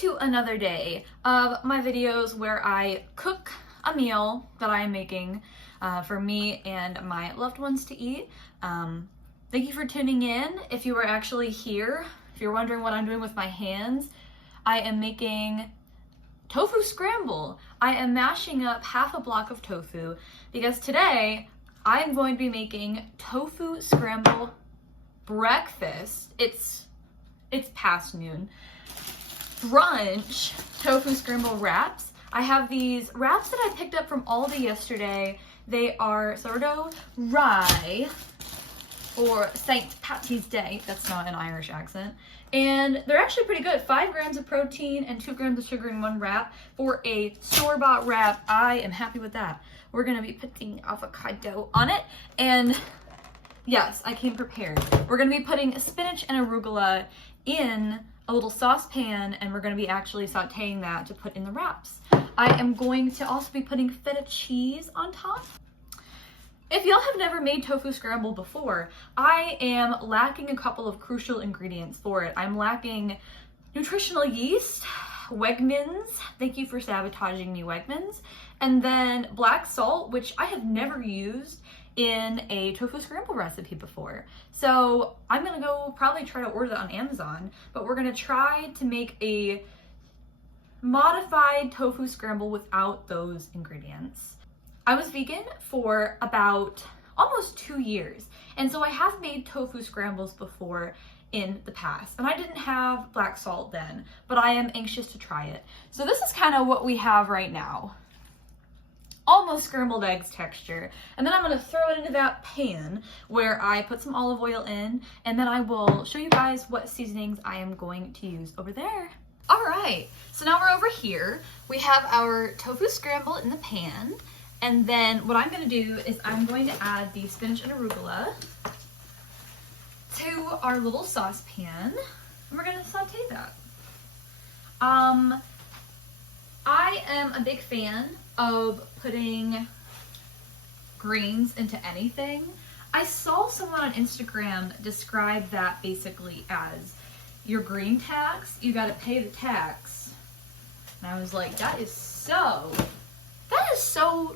to another day of my videos where I cook a meal that I am making for me and my loved ones to eat. Thank you for tuning in. If you are actually here, if you're wondering what I'm doing with my hands, I am making tofu scramble. I am mashing up half a block of tofu because today I am going to be making tofu scramble breakfast. It's past noon. Brunch tofu scramble wraps. I have these wraps that I picked up from Aldi yesterday. They are sourdough rye for St. Patty's Day. That's not an Irish accent. And they're actually pretty good. 5 grams of protein and 2 grams of sugar in one wrap. For a store-bought wrap, I am happy with that. We're gonna be putting avocado on it. And yes, I came prepared. We're gonna be putting spinach and arugula in a little saucepan, and we're gonna be actually sauteing that to put in the wraps. I am going to also be putting feta cheese on top. If y'all have never made tofu scramble before, I am lacking a couple of crucial ingredients for it. I'm lacking nutritional yeast, Wegmans, thank you for sabotaging me, Wegmans, and then black salt, which I have never used in a tofu scramble recipe before. So I'm gonna go probably try to order that on Amazon, but we're gonna try to make a modified tofu scramble without those ingredients. I was vegan for about almost 2 years, and so I have made tofu scrambles before in the past, and I didn't have black salt then, but I am anxious to try it. So this is kind of what we have right now. Almost scrambled eggs texture. And then I'm gonna throw it into that pan where I put some olive oil in, and then I will show you guys what seasonings I am going to use over there. All right, so now we're over here. We have our tofu scramble in the pan, and then what I'm gonna do is I'm going to add the spinach and arugula to our little saucepan, and we're gonna saute that. I am a big fan of putting greens into anything. I saw someone on Instagram describe that basically as your green tax, you gotta pay the tax. And I was like, that is so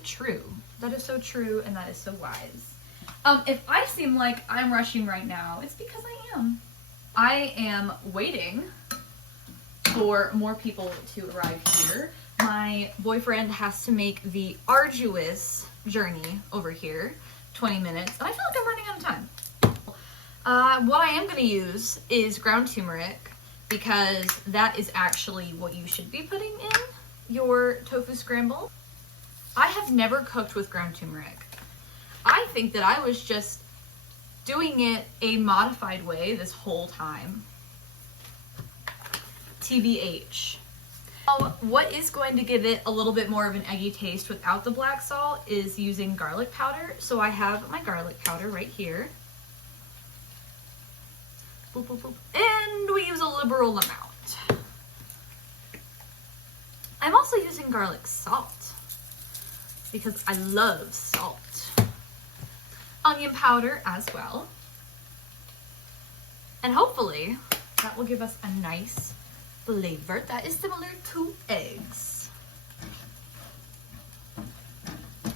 true. That is so true, and that is so wise. If I seem like I'm rushing right now, it's because I am. I am waiting for more people to arrive here. My boyfriend has to make the arduous journey over here, 20 minutes, and I feel like I'm running out of time. What I am going to use is ground turmeric, because that is actually what you should be putting in your tofu scramble. I have never cooked with ground turmeric. I think that I was just doing it a modified way this whole time. TBH. What is going to give it a little bit more of an eggy taste without the black salt is using garlic powder. So I have my garlic powder right here. Boop, boop, boop. And we use a liberal amount. I'm also using garlic salt because I love salt. Onion powder as well. And hopefully that will give us a nice flavor that is similar to eggs.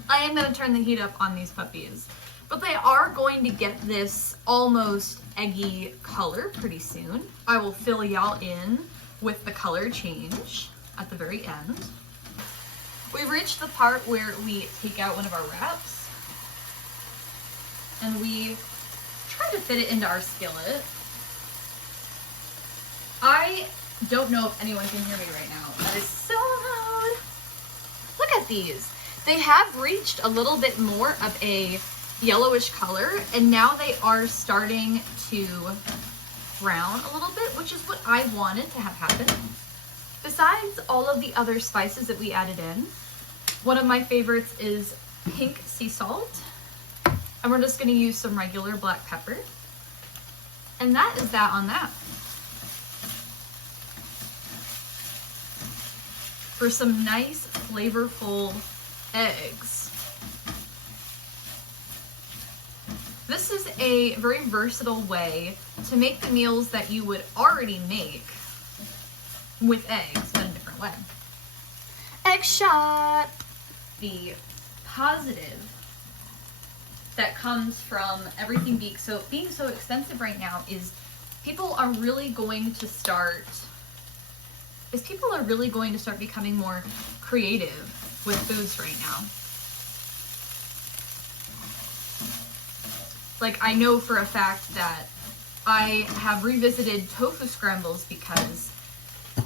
I am going to turn the heat up on these puppies, but they are going to get this almost eggy color pretty soon. I will fill y'all in with the color change at the very end. We've reached the part where we take out one of our wraps and we try to fit it into our skillet. I don't know if anyone can hear me right now. That is so loud. Look at these. They have reached a little bit more of a yellowish color, and now they are starting to brown a little bit, which is what I wanted to have happen. Besides all of the other spices that we added in, one of my favorites is pink sea salt, and we're just going to use some regular black pepper. And that is that on that. For some nice flavorful eggs. This is a very versatile way to make the meals that you would already make with eggs, but in a different way. Egg shot! The positive that comes from everything being so expensive right now is people are really going to start becoming more creative with foods right now. Like, I know for a fact that I have revisited tofu scrambles because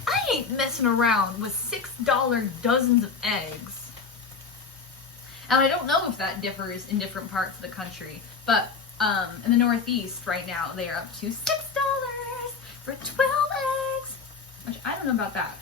I ain't messing around with $6 dozens of eggs. And I don't know if that differs in different parts of the country, but in the Northeast right now, they are up to $6 for 12 eggs, which I don't know about that.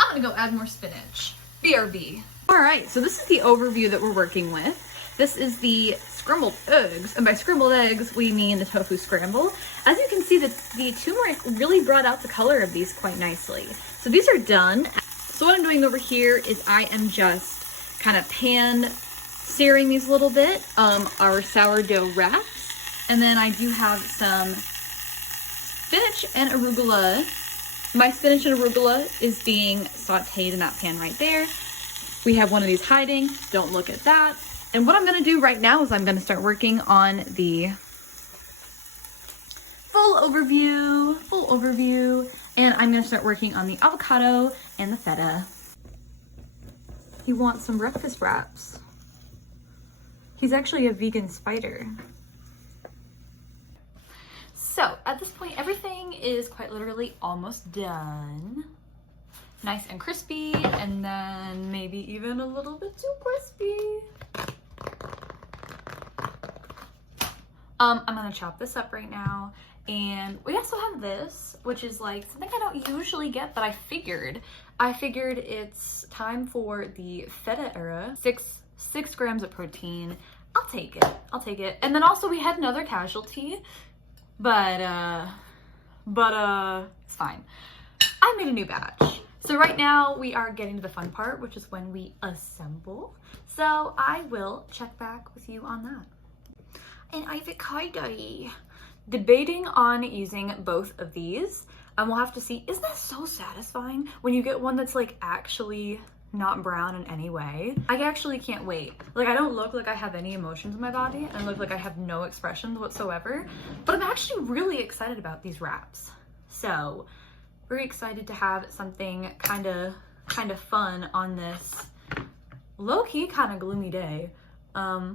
I'm gonna go add more spinach. BRB. All right, so this is the overview that we're working with. This is the scrambled eggs, and by scrambled eggs, we mean the tofu scramble. As you can see, the turmeric really brought out the color of these quite nicely. So these are done. So what I'm doing over here is I am just kind of pan searing these a little bit, our sourdough wraps. And then I do have some spinach and arugula. My spinach and arugula is being sauteed in that pan right there. We have one of these hiding, don't look at that. And what I'm gonna do right now is I'm gonna start working on the full overview, and I'm gonna start working on the avocado and the feta. He wants some breakfast wraps. He's actually a vegan spider. So at this point, everything is quite literally almost done. Nice and crispy, and then maybe even a little bit too crispy. I'm gonna chop this up right now. And we also have this, which is like something I don't usually get, but I figured it's time for the feta era. Six grams of protein. I'll take it. And then also we had another casualty, but it's fine. I made a new batch. So right now we are getting to the fun part, which is when we assemble. So I will check back with you on that. And avocado. Debating on using both of these. We'll have to see. Isn't that so satisfying when you get one that's like actually not brown in any way? I actually can't wait. Like, I don't look like I have any emotions in my body, and I look like I have no expressions whatsoever, but I'm actually really excited about these wraps. So very excited to have something kind of fun on this low-key kind of gloomy day. I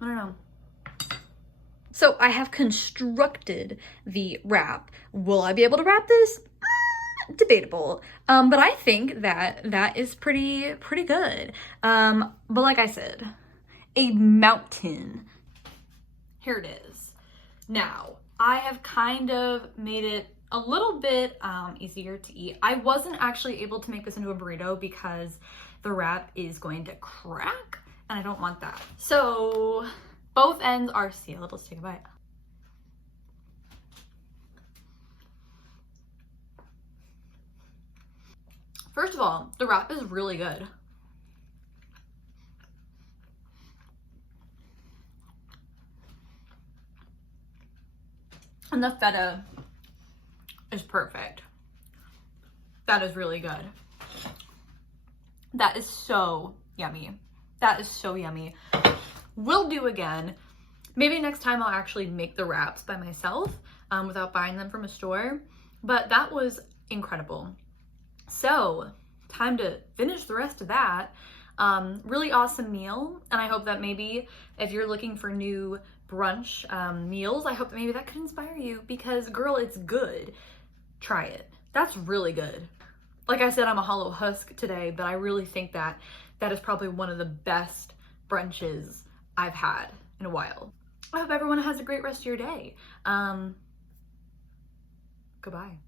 don't know. So I have constructed the wrap. Will I be able to wrap this? Debatable. But I think that is pretty good. But like I said, a mountain. Here it is. Now, I have kind of made it a little bit easier to eat. I wasn't actually able to make this into a burrito because the wrap is going to crack, and I don't want that. So both ends are sealed. Let's take a bite. First of all, the wrap is really good. And the feta is perfect. That is really good. That is so yummy. That is so yummy. Will do again. Maybe next time I'll actually make the wraps by myself without buying them from a store. But that was incredible. So, time to finish the rest of that. Really awesome meal. And I hope that maybe if you're looking for new brunch meals, I hope that maybe that could inspire you, because girl, it's good. Try it. That's really good. Like I said, I'm a hollow husk today, but I really think that that is probably one of the best brunches I've had in a while. I hope everyone has a great rest of your day. Goodbye.